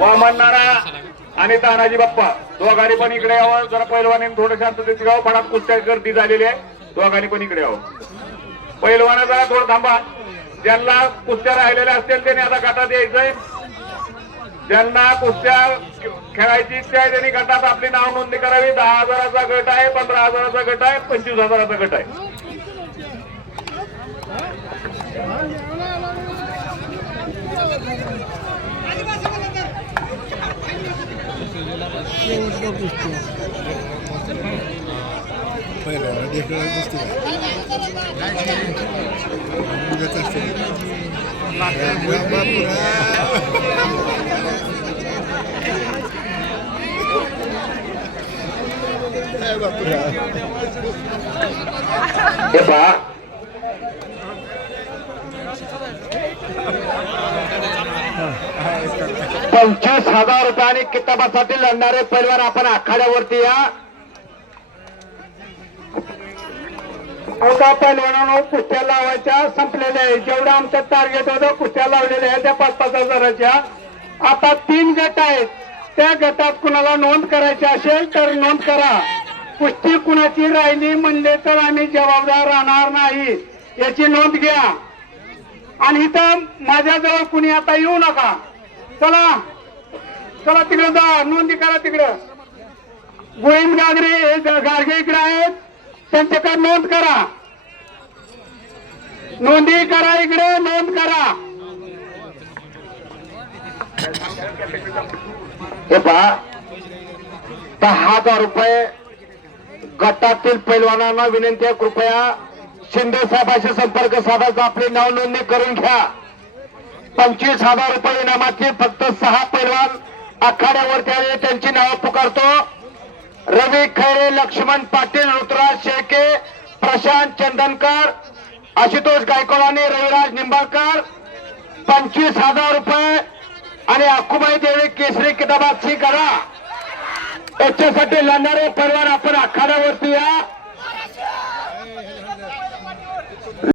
वामननारा आणि तानाजी बाप्पा दोघांनी पण इकडे यावं. जरा पैलवानी थोडं शांततेत गाव. फडात कुस्त्या गर्दी झालेली आहे. दोघांनी पण इकडे यावं. पैलवाना जरा थोडं थांबा. ज्यांना कुस्त्या राहिलेल्या असतील त्यांनी आता गटात यायचंय. ज्यांना कुस्त्या खेळायची इच्छा आहे त्यांनी गटात आपली नाव नोंदणी करावी. 10,000चा गट आहे, 15,000चा गट आहे, 25,000चा गट आहे. हे पहा, 25,000 रुपयांनी किताबासाठी लढणारे पैलवान आपण आखाड्यावरती या. आता पैलवानांनो कुस्त्या लावायच्या संपलेल्या आहे. जेवढं आमचं टार्गेट होतं कुस्त्या लावलेल्या आहे त्या 5-5 हजाराच्या. आता 3 गट आहेत. त्या गटात कुणाला नोंद करायची असेल तर नोंद करा. कुस्ती कुणाची राहिली म्हणले तर आम्ही जबाबदार राहणार नाही, याची नोंद घ्या. आणि इथं माझ्याजवळ कुणी आता येऊ नका. चला चला तिकडे जा, नोंदी करा तिकडं. गोविंद गाडगे इकडे आहेत, त्यांच्याकडे नोंद करा. नोंदी करा, इकडे नोंद करा. हे पहा, 10,000 रुपये गटातील पैलवानांना विनंती आहे, कृपया शिंदे साहेबांशी संपर्क साधायचा. आपली नाव नोंदणी करून घ्या. 25,000 रुपये इनामाची फक्त 6 पैलवान आखाड्यावरती आले. त्यांची नावं पुकारतो. रवी खैरे, लक्ष्मण पाटील, ऋतुराज शेळके, प्रशांत चंदनकर, आशुतोष गायकवाड आणि रविराज निंबाळकर. 25,000 रुपये आणि अक्कूबाई देवी केसरी किताबात सी करा. याच्यासाठी लढणारे पैलवान आपण आखाड्यावरती या.